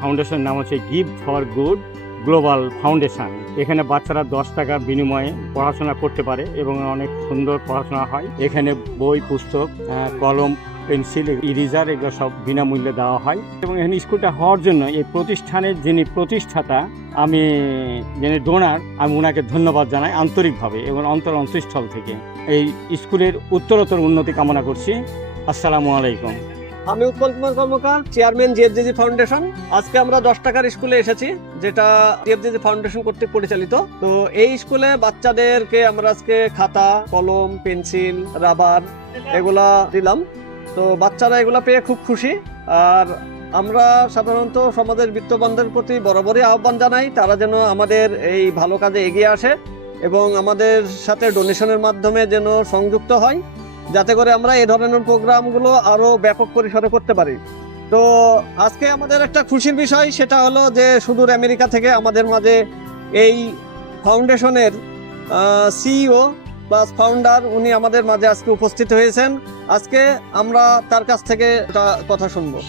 Foundation নাম হচ্ছে give for good global foundation. এখানে বাচ্চারা 10 টাকার বিনিময়ে পড়াশোনা করতে পারে এবং অনেক সুন্দর পড়াশোনা হয়। এখানে বই, পুস্তক, কলম, পেন্সিল, ইরেজার এগুলো সব বিনামূল্যে দেওয়া হয়। এবং এখানে স্কুলটা হওয়ার জন্য এই প্রতিষ্ঠানের যিনি প্রতিষ্ঠাতা, যিনি ডোনার, আমি ওনাকে ধন্যবাদ জানাই আন্তরিকভাবে এবং অন্তঃস্থল থেকে। এই স্কুলের উত্তরোত্তর উন্নতি কামনা করছি। আসসালামু আলাইকুম। আমি উৎপল কুমার কর্মকার, চেয়ারম্যান জিএফজেজি ফাউন্ডেশন। আজকে আমরা 10 টাকার স্কুলে এসেছি, যেটা জিএফজেজি ফাউন্ডেশন কর্তৃক পরিচালিত। তো এই স্কুলে বাচ্চাদেরকে আমরা আজকে খাতা, কলম, পেন্সিল, রাবার এগুলা দিলাম। তো বাচ্চারা এগুলা পেয়ে খুব খুশি। আর আমরা সাধারণত সমাজের বিত্তবানদের প্রতি বরাবরই আহ্বান জানাই, তারা যেন আমাদের এই ভালো কাজে এগিয়ে আসে এবং আমাদের সাথে ডোনেশনের মাধ্যমে যেন সংযুক্ত হয়, যাতে করে আমরা এই ধরনের প্রোগ্রামগুলো আরো ব্যাপক পরিসরে করতে পারি। তো আজকে আমাদের একটা খুশির বিষয়, সেটা হলো যে সুদূর আমেরিকা থেকে আমাদের মাঝে এই ফাউন্ডেশনের সিইও প্লাস ফাউন্ডার উনি আমাদের মাঝে আজকে উপস্থিত হয়েছেন। আজকে আমরা তার কাছ থেকে একটা কথা শুনবো।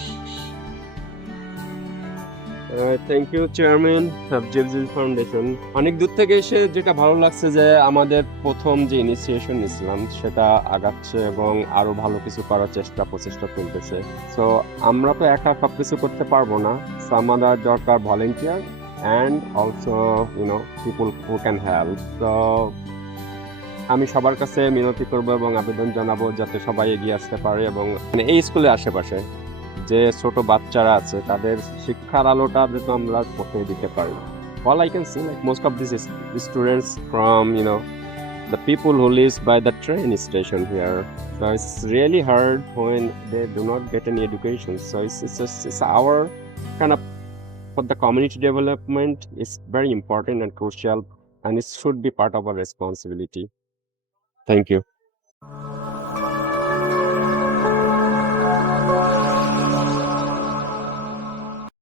Thank you chairman of GFJG foundation. অনেক দূর থেকে এসে যেটা ভালো লাগছে যে আমাদের প্রথম যে ইনিশিয়েশন নিয়েছিলাম সেটা আগাচ্ছে এবং আরো ভালো কিছু করার প্রচেষ্টা চলতেছে। সো আমরা তো একা সব কিছু করতে পারবো না, সো আমাদের দরকার volunteer and also people who can help. তো আমি সবার কাছে মিনতি করবো এবং আবেদন জানাবো যাতে সবাই এগিয়ে আসতে পারে এবং এই স্কুলের আশেপাশে যে ছোট বাচ্চারা আছে তাদের শিক্ষার আলোটা যাতে আমরা পৌঁছে দিতে পারি। All I can see, like most of these students from the people who lives by the train station here, so it's really hard when they do not get any education. So it's our kind of, for the community development, it's very important and crucial, and it should be part of our responsibility. Thank you.